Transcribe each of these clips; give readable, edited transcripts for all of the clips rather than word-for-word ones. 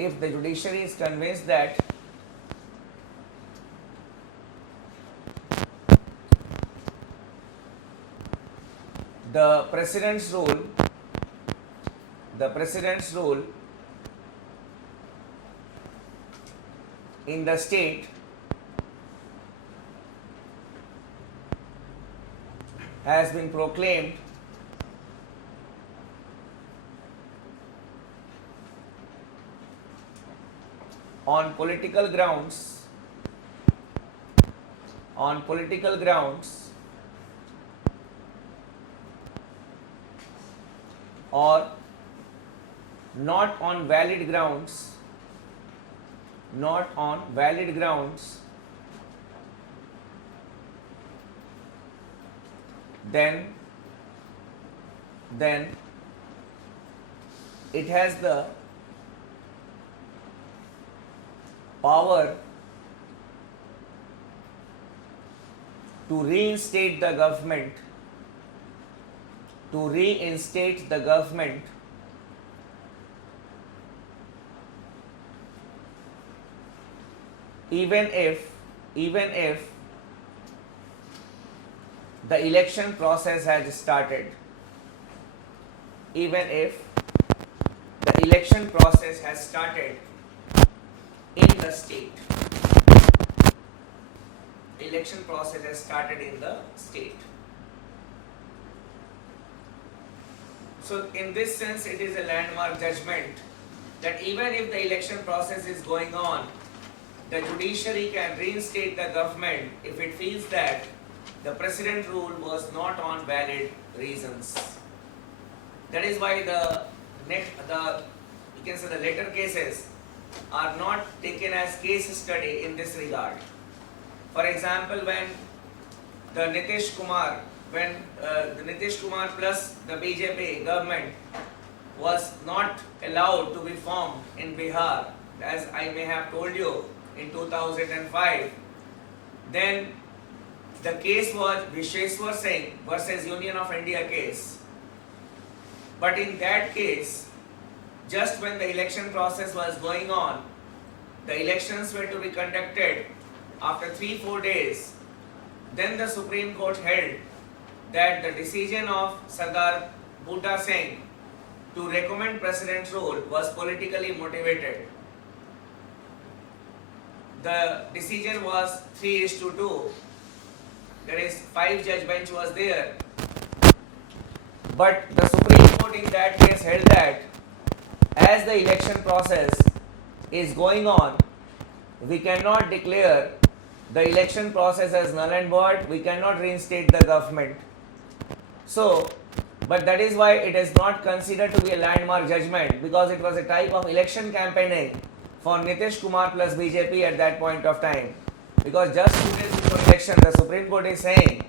if the judiciary is convinced that the president's rule in the state has been proclaimed on political grounds or not on valid grounds, then it has the power to reinstate the government, even if the election process has started, in the state. So in this sense, it is a landmark judgment that even if the election process is going on, the judiciary can reinstate the government if it feels that the president rule was not on valid reasons. That is why the later cases are not taken as case study in this regard. For example, when the Nitish Kumar plus the BJP government was not allowed to be formed in Bihar, as I may have told you, in 2005, then the case was Visheshwar Singh versus Union of India case. But in that case, just when the election process was going on, the elections were to be conducted after 3-4 days, then the Supreme Court held that the decision of Sardar Bhutta Singh to recommend president rule was politically motivated. The decision was 3-2. That is, 5-judge bench was there. But the Supreme Court in that case held that as the election process is going on, we cannot declare the election process as null and void, we cannot reinstate the government. So, but that is why it is not considered to be a landmark judgment, because it was a type of election campaigning for Nitish Kumar plus BJP at that point of time. Because just 2 days before election, the Supreme Court is saying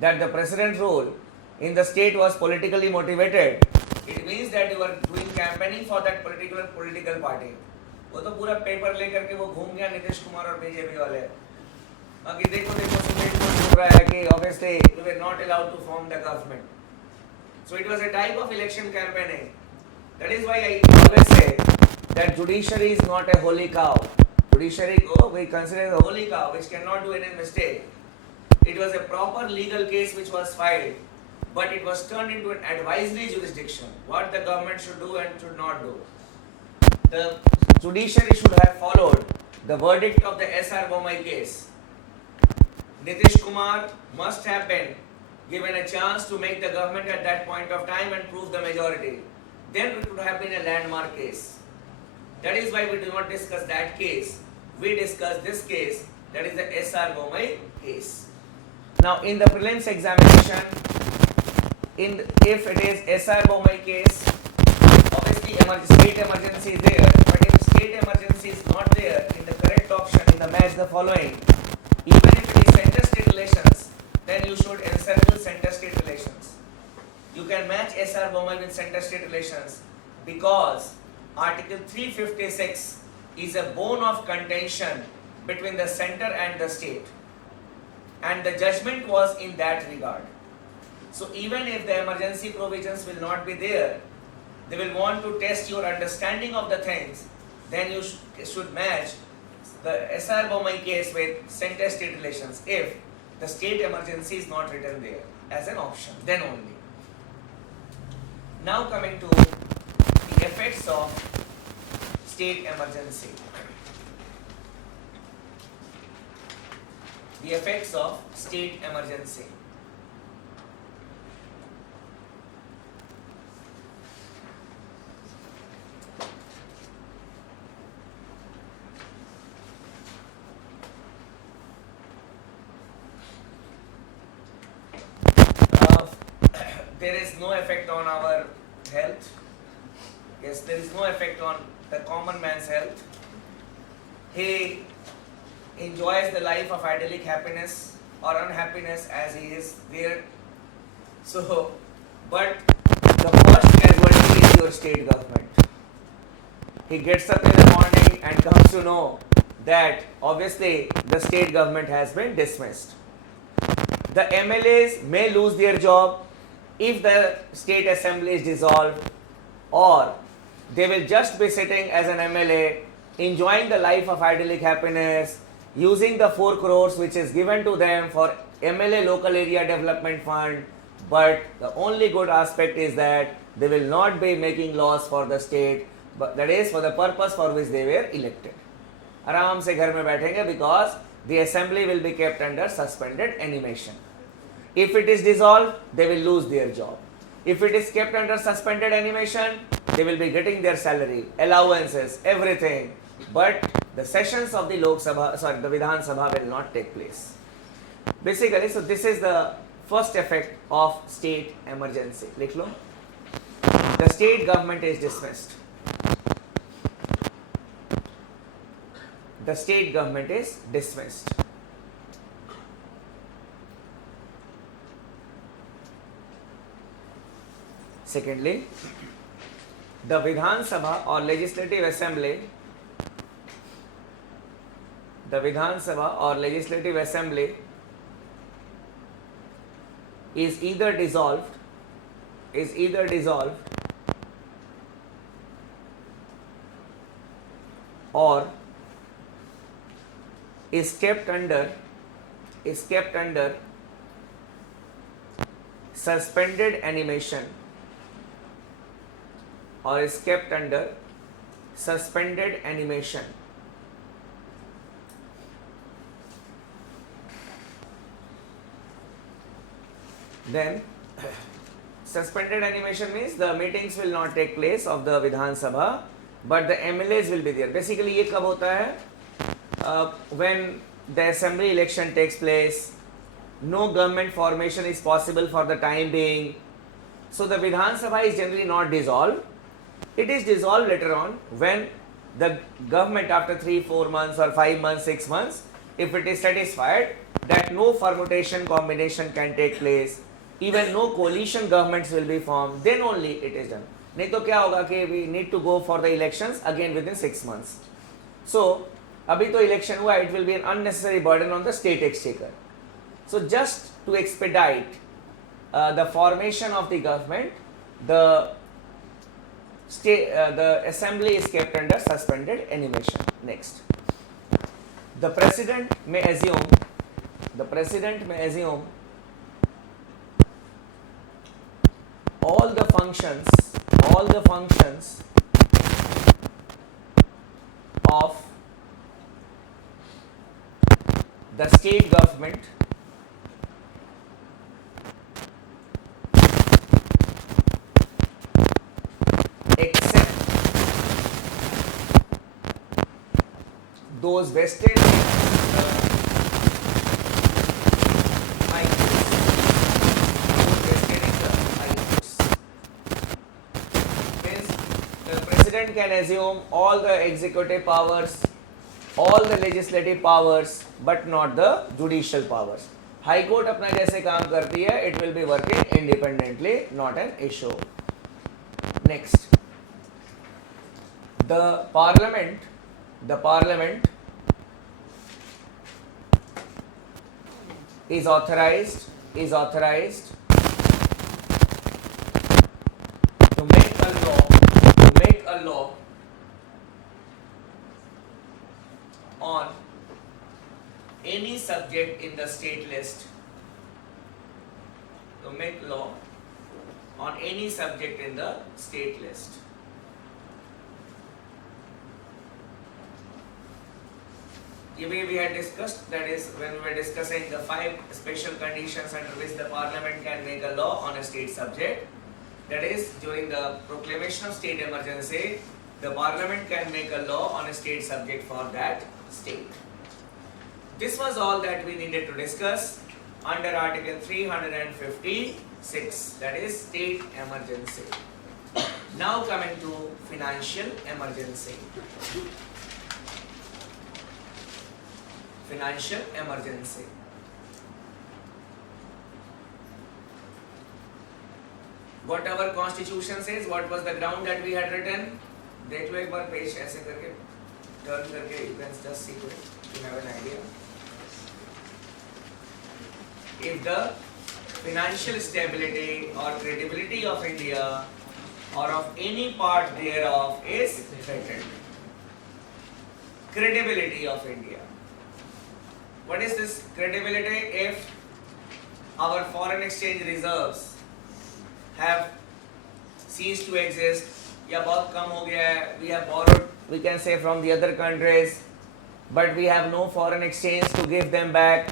that the president rule in the state was politically motivated. It means that you are doing campaigning for that particular political party. वो तो पूरा paper लेकर के वो घूम गया नीतीश कुमार और BJP वाले. बाकी देखो सुप्रीम कोर्ट बोल रहा है कि obviously we were not allowed to form the government. So it was a type of election campaigning. That is why I always say that judiciary is not a holy cow. Judiciary we consider as a holy cow which cannot do any mistake. It was a proper legal case which was filed, but it was turned into an advisory jurisdiction, what the government should do and should not do. The judiciary should have followed the verdict of the S.R. Bomai case. Nitish Kumar must have been given a chance to make the government at that point of time and prove the majority. Then it would have been a landmark case. That is why we do not discuss that case. We discuss this case, that is the S.R. Bomai case. Now in the prelims examination, if it is S.R. Bomai case, obviously state emergency is there, but if state emergency is not there, in the correct option, in the match the following, even if it is center-state relations, then you should encircle center-state relations. You can match S.R. Bomai with center-state relations because Article 356 is a bone of contention between the center and the state. And the judgment was in that regard. So even if the emergency provisions will not be there, they will want to test your understanding of the things then you should match the SR Bowman case with center-state relations if the state emergency is not written there as an option, then only. Now coming to the effects of state emergency. The effects of state emergency. There is no effect on our health. Yes, there is no effect on the common man's health. He enjoys the life of idyllic happiness or unhappiness as he is there. So, but the first casualty is your state government. He gets up in the morning and comes to know that obviously the state government has been dismissed. The MLAs may lose their job if the state assembly is dissolved, or they will just be sitting as an MLA enjoying the life of idyllic happiness, using the 4 crores which is given to them for MLA local area development fund, but the only good aspect is that they will not be making laws for the state, but that is for the purpose for which they were elected. आराम से घर में बैठेंगे because the assembly will be kept under suspended animation. If it is dissolved, they will lose their job. If it is kept under suspended animation, they will be getting their salary, allowances, everything. But the sessions of the the Vidhan Sabha will not take place. Basically, so this is the first effect of state emergency. लिख लो. The state government is dismissed. The state government is dismissed. Secondly, the Vidhan Sabha or Legislative Assembly, is either dissolved or is kept under suspended animation, or is kept under suspended animation. Then suspended animation means the meetings will not take place of the Vidhan Sabha, but the MLAs will be there. Basically ये कब होता है? When the assembly election takes place, no government formation is possible for the time being. So the Vidhan Sabha is generally not dissolved. It is dissolved later on when the government, after 3-4 months or 5 months, 6 months, if it is satisfied that no permutation combination can take place, even no coalition governments will be formed, then only it is done. नहीं तो क्या होगा कि we need to go for the elections again within 6 months. So अभी तो election हुआ, it will be an unnecessary burden on the state exchequer. So just to expedite the formation of the government, the assembly is kept under suspended animation. Next, the president may assume all the functions of the state government except those vested in the high courts. Means the president can assume all the executive powers, all the legislative powers, but not the judicial powers. High court अपना जैसे काम करती है, it will be working independently, not an issue. Next, the parliament is authorized to make a law any subject in the state list, to make law on any subject in the state list. We had discussed, that is when we were discussing the 5 special conditions under which the parliament can make a law on a state subject. That is, during the proclamation of state emergency, the parliament can make a law on a state subject for that state. This was all that we needed to discuss under Article 356, that is state emergency. Now coming to financial emergency. Financial emergency. What our constitution says, what was the ground that we had written? देख लो एक बार page ऐसे करके turn करके, you can just see it to have an idea. If the financial stability or credibility of India or of any part thereof is threatened. Credibility of India. What is this credibility? If our foreign exchange reserves have ceased to exist, या बहुत कम हो गया है, we have borrowed, we can say, from the other countries, but we have no foreign exchange to give them back,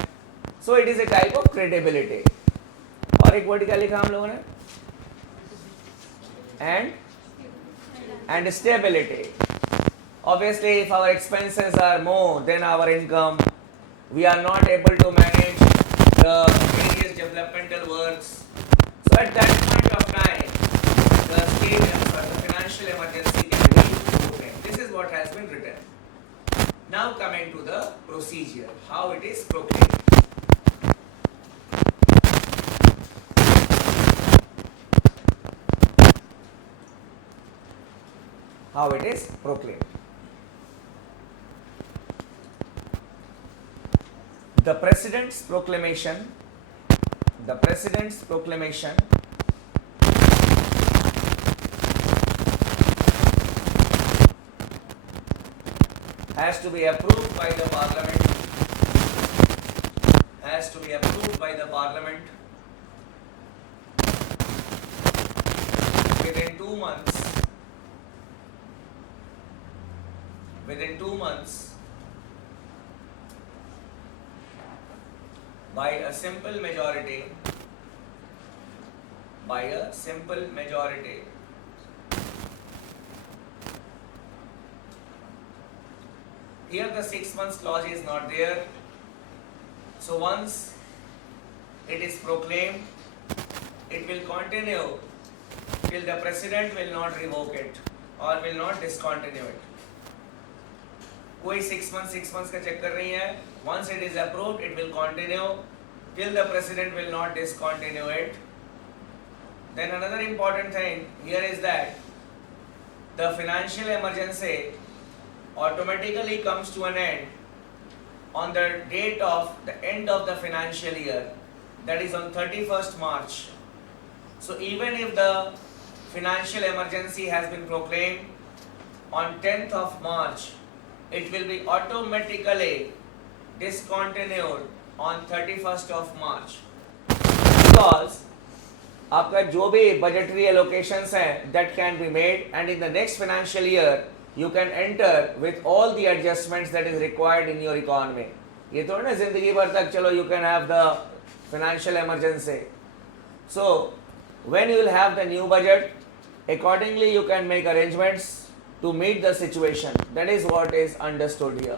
so it is a type of credibility. और एक word क्या लिखा हम लोगों ने? And stability. Obviously, if our expenses are more than our income, we are not able to manage the various developmental works. So at that point of time, the financial emergency can be proclaimed. This is what has been written. Now coming to the procedure, how it is proclaimed. How it is proclaimed. The President's proclamation has to be approved by the Parliament, within 2 months, by a simple majority. Here the 6 months clause is not there. So once it is proclaimed, it will continue till the President will not revoke it or will not discontinue it. कोई 6 months का चक्कर नहीं है. Once it is approved, it will continue till the President will not discontinue it. Then another important thing here is that the financial emergency automatically comes to an end on the date of the end of the financial year, that is on 31st March. So even if the financial emergency has been proclaimed on 10th of March, it will be automatically discontinued on 31st of March. Because आपका जो भी budgetary allocations हैं, that can be made, and in the next financial year you can enter with all the adjustments that is required in your economy. ये थोड़ा ना जिंदगी भर तक चलो you can have the financial emergency. So when you will have the new budget, accordingly you can make arrangements to meet the situation. That is what is understood here.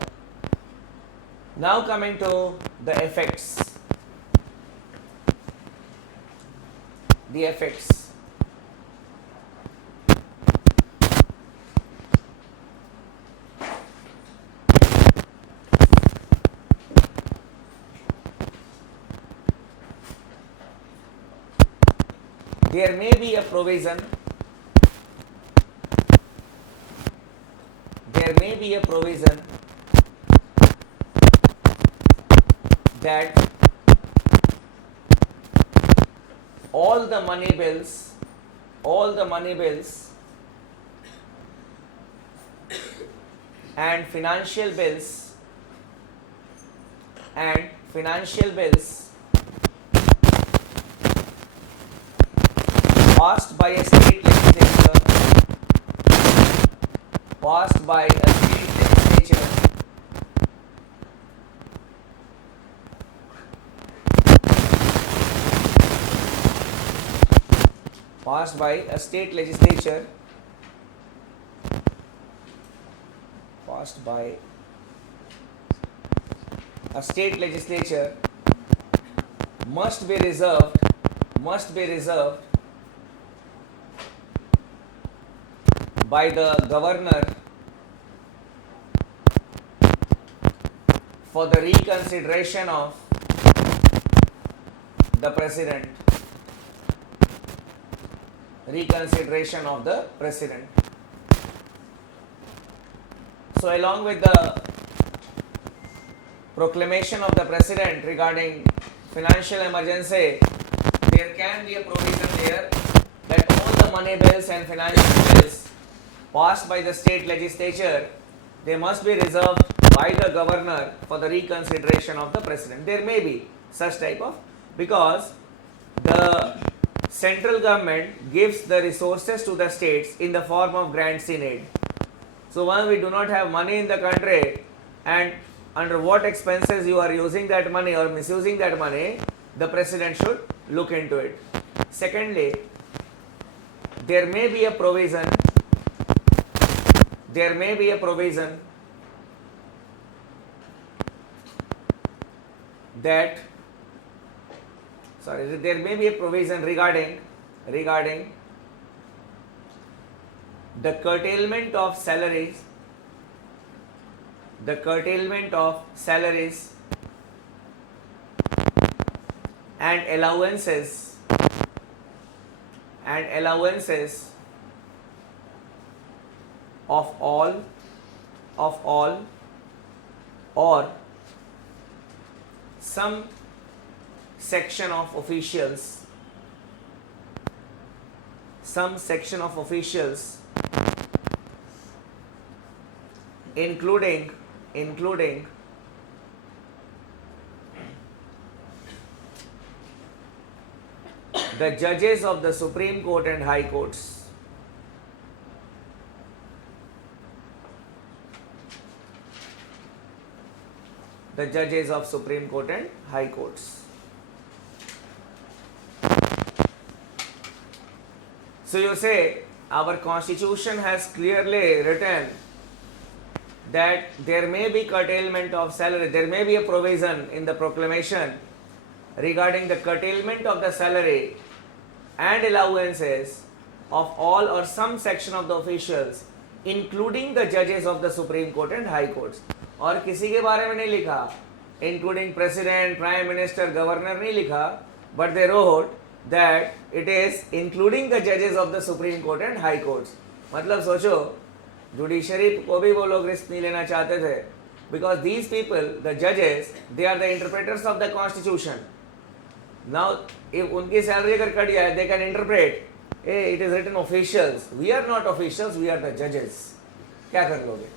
Now coming to the effects. The effects. There may be a provision that all the money bills and financial bills and financial bills passed by a state legislature passed by a state legislature passed by a state legislature passed by a state legislature must be reserved by the governor for the reconsideration of the president. Reconsideration of the president. So along with the proclamation of the president regarding financial emergency, there can be a provision there that all the money bills and financial bills passed by the state legislature, they must be reserved by the governor for the reconsideration of the president. There may be such type of, because the central government gives the resources to the states in the form of grants in aid. So when we do not have money in the country, and under what expenses you are using that money or misusing that money, the president should look into it. Secondly, there may be a provision there may be a provision regarding the curtailment of salaries and allowances of all or some section of officials including the judges of the Supreme Court and High Courts. The judges of Supreme Court and High Courts. So you say our constitution has clearly written that there may be curtailment of salary, there may be a provision in the proclamation regarding the curtailment of the salary and allowances of all or some section of the officials, including the judges of the Supreme Court and High Courts. और किसी के बारे में नहीं लिखा, including president, prime minister, governor नहीं लिखा, but they wrote that it is including the judges of the Supreme Court and High Courts. मतलब सोचो, judiciary को भी वो लोग रिस्क नहीं लेना चाहते थे, because these people, the judges, they are the interpreters of the constitution. Now, if उनकी salary अगर कट जाए, they can interpret, hey, it is written officials. We are not officials, we are the judges. क्या कर लोगे?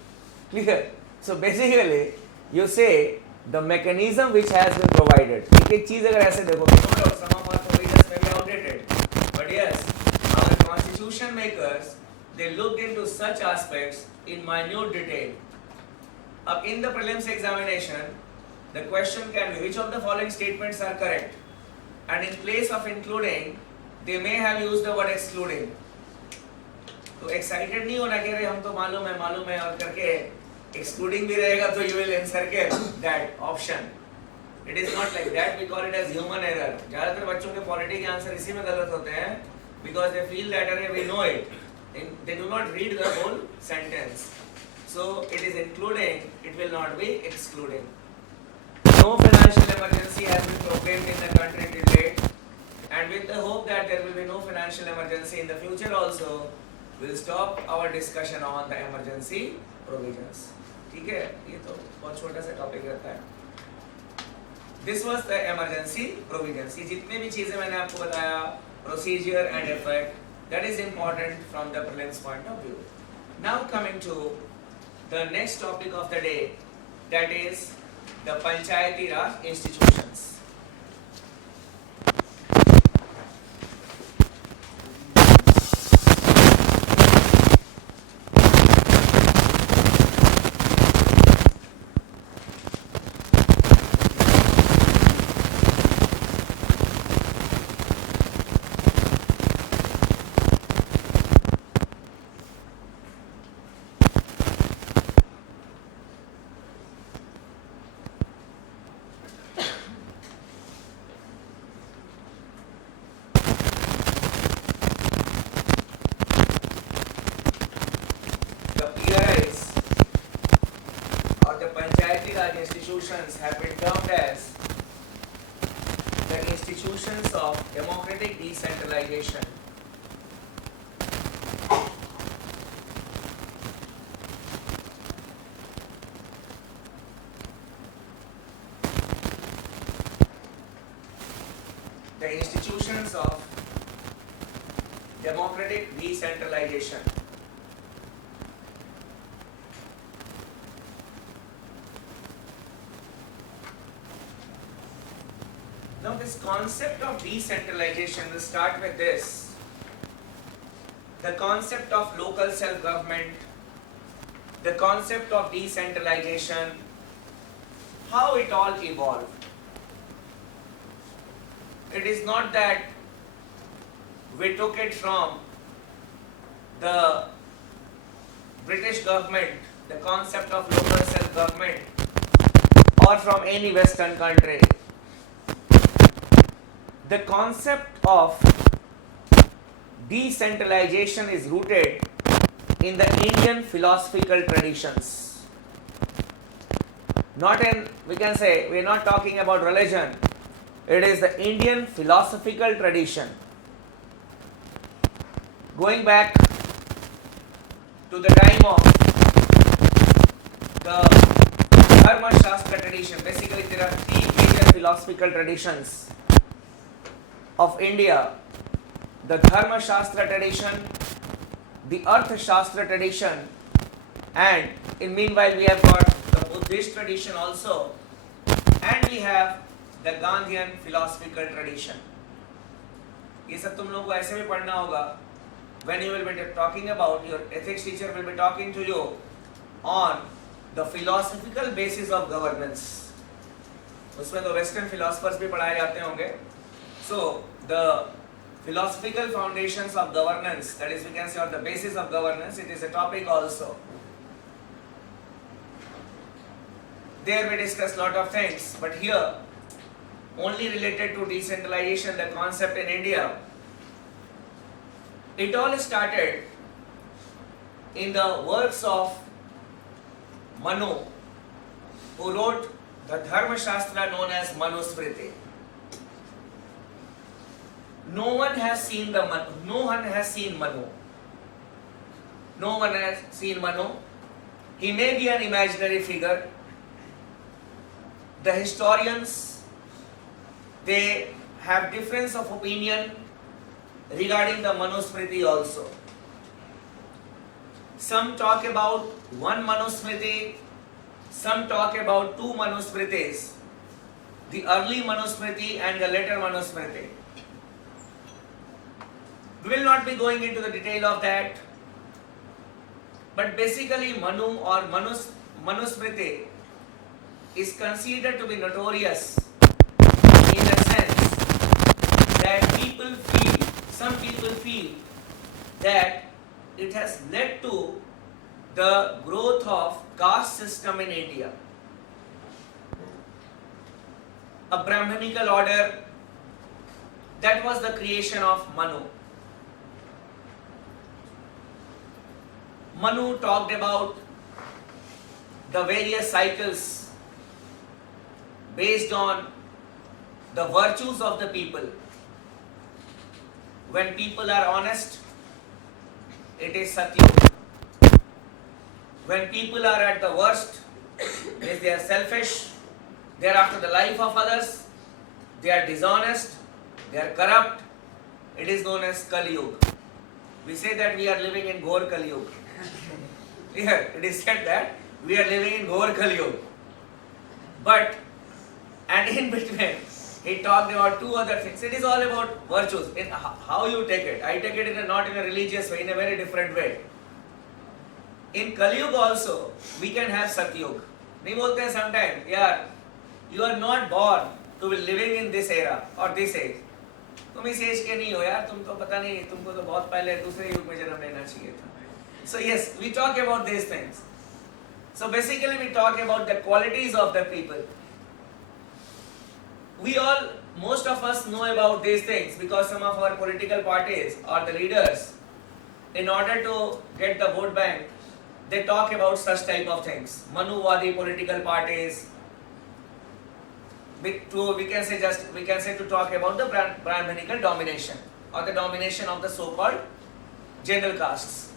Clear? So basically, you say the mechanism which has been provided. एक चीज अगर ऐसे देखो, some of our provisions may be outdated, but yes, our constitution makers, they looked into such aspects in minute detail. Up in the prelims examination, the question can be which of the following statements are correct, and in place of including, they may have used the word excluding. तो excited नहीं होना कि अरे हम तो मालूम है और करके excluding भी रहेगा तो you will encircle that option. It is not like that. We call it as human error. ज़्यादातर बच्चों के polity के आंसर इसी में गलत होते हैं because they feel that अरे we know it. They do not read the whole sentence. So it is including. It will not be excluding. No financial emergency has been proclaimed in the country till date, and with the hope that there will be no financial emergency in the future also, we'll stop our discussion on the emergency provisions. ठीक है, ये तो बहुत छोटा सा topic रहता है. This was the emergency provisions. ये जितने भी चीजें मैंने आपको बताया, procedure and effect, that is important from the prelims point of view. Now coming to the next topic of the day, that is the Panchayati Raj institutions. The PRIs or the Panchayati Raj institutions have been termed as the institutions of democratic decentralization. The institutions of democratic decentralization. Now this concept of decentralization, we'll start with this. The concept of local self-government, the concept of decentralization, how it all evolved. It is not that we took it from the British government, the concept of local self-government, or from any Western country. The concept of decentralization is rooted in the Indian philosophical traditions. Not in, we can say, we are not talking about religion. It is the Indian philosophical tradition. Going back to the time of the Dharma Shastra tradition, basically there are three major philosophical traditions of India: the Dharma Shastra tradition, the Artha Shastra tradition, and in meanwhile we have got the Buddhist tradition also, and we have the Gandhian philosophical tradition. ये सब तुम लोगों को ऐसे भी पढ़ना होगा. When you will be talking about, your ethics teacher will be talking to you on the philosophical basis of governance. उसमें तो Western philosophers भी पढ़ाए जाते होंगे. So the philosophical foundations of governance, that is, we can say, or the basis of governance, it is a topic also. There we discuss lot of things, but here only related to decentralization, the concept in India. It all started in the works of Manu, who wrote the Dharma Shastra known as Manusmriti. No one has seen Manu. No one has seen Manu. He may be an imaginary figure. The historians, they have difference of opinion regarding the Manusmriti also. Some talk about one Manusmriti, some talk about two Manusmritis, the early Manusmriti and the later Manusmriti. We will not be going into the detail of that, but basically Manu or Manusmriti is considered to be notorious in the sense that some people feel that it has led to the growth of caste system in India. A Brahmanical order, that was the creation of Manu. Manu talked about the various cycles based on the virtues of the people. When people are honest, it is Satyug. When people are at the worst, they are selfish, they are after the life of others, they are dishonest, they are corrupt, it is known as Kali Yuga. We say that we are living in Ghor Kali Yuga. Here, it is said that we are living in Ghor Kali Yuga. But, and in between, he talked about two other things. It is all about virtues, in how you take it. I take it not in a religious way, in a very different way. In Kali Yuga also, we can have Satyug. नहीं बोलते हैं sometimes, यार, you are not born to be living in this era or this age. तुम इस as के नहीं हो यार, तुम तो पता नहीं, तुमको तो बहुत पहले दूसरे युग में जन्म लेना चाहिए था. So yes, we talk about these things. So basically we talk about the qualities of the people. We all, most of us know about these things because some of our political parties or the leaders, in order to get the vote bank, they talk about such type of things. Manuvadi political parties. We can say to talk about the Brahminical domination or the domination of the so-called general castes.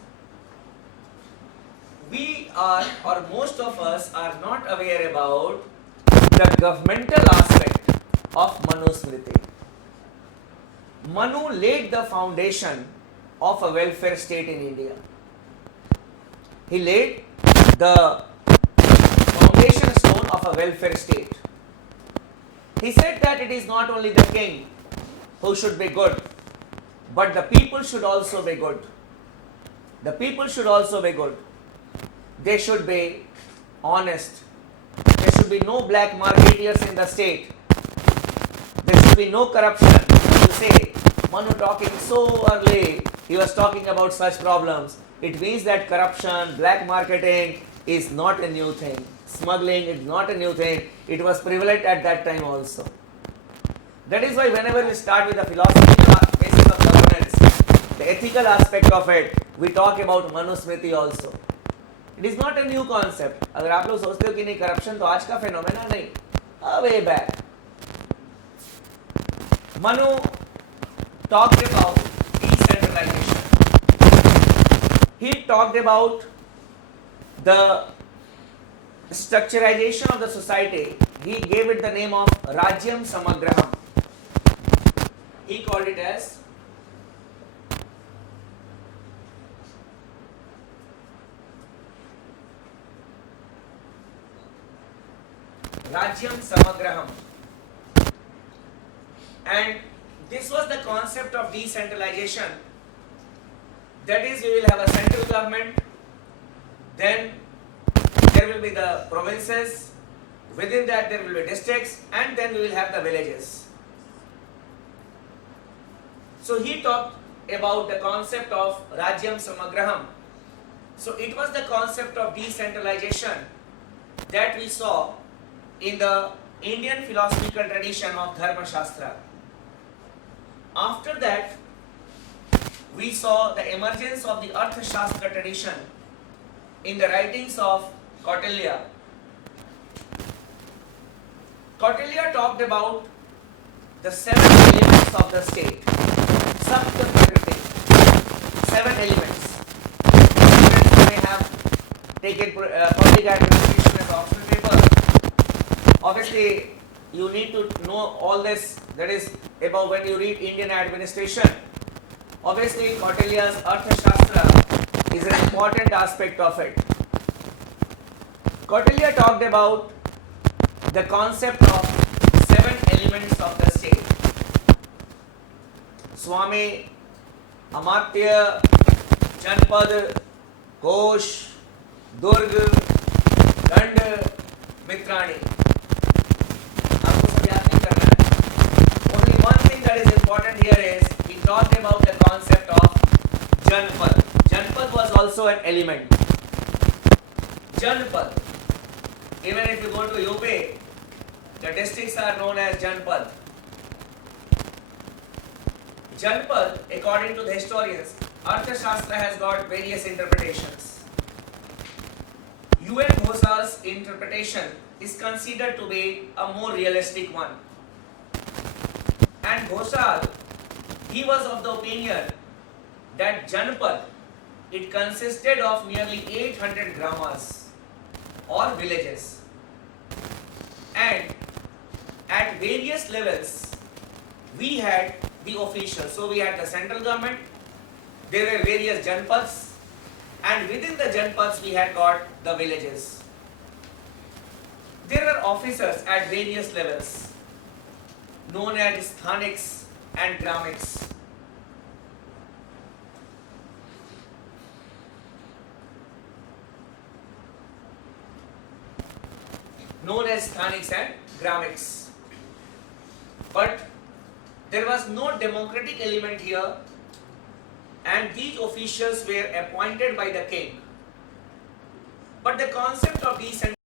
We are, or most of us are not aware about the governmental aspect of Manusmriti. Manu laid the foundation of a welfare state in India. He laid the foundation stone of a welfare state. He said that it is not only the king who should be good, but the people should also be good. The people should also be good. They should be honest. There should be no black marketeers in the state. There should be no corruption. You say, Manu talking so early, he was talking about such problems. It means that corruption, black marketing is not a new thing. Smuggling is not a new thing. It was prevalent at that time also. That is why whenever we start with the philosophical basis of governance, the ethical aspect of it, we talk about Manusmriti also. It is not a new concept. अगर आप लोग सोचते हो कि नहीं corruption तो आज का phenomena नहीं, way back. Manu talked about decentralization. He talked about the structurization of the society. He gave it the name of Rajyam Samagraham. He called it as Rajyam Samagraham. And this was the concept of decentralization. That is, we will have a central government, then there will be the provinces, within that there will be districts, and then we will have the villages. So he talked about the concept of Rajyam Samagraham. So it was the concept of decentralization that we saw in the Indian philosophical tradition of Dharma Shastra. After that, we saw the emergence of the Artha Shastra tradition in the writings of Kautilya. Kautilya talked about the 7 elements of the state. Sapta Prakriti. 7 elements. Students may have taken public administration as optional paper. Obviously, you need to know all this, that is about when you read Indian administration. Obviously, Kautilya's Arthashastra is an important aspect of it. Kautilya talked about the concept of 7 elements of the state. Swami, Amatya, Janpad, Kosh, Durg, Dand, Mitrani. Only one thing that is important here is he talked about the concept of Janpad. Janpad was also an element. Janpad. Even if you go to UP, the districts are known as Janpad. Janpad, according to the historians, Arthashastra has got various interpretations. U.N. Ghosal's interpretation is considered to be a more realistic one. And Ghosal, he was of the opinion that Janpad, it consisted of nearly 800 gramas or villages. And at various levels, we had the officials. So we had the central government, there were various Janpads, and within the Janpads we had got the villages. There were officers at various levels, known as sthaniks and gramiks. Known as sthaniks and gramiks. But there was no democratic element here, and these officials were appointed by the king. But the concept of decentralization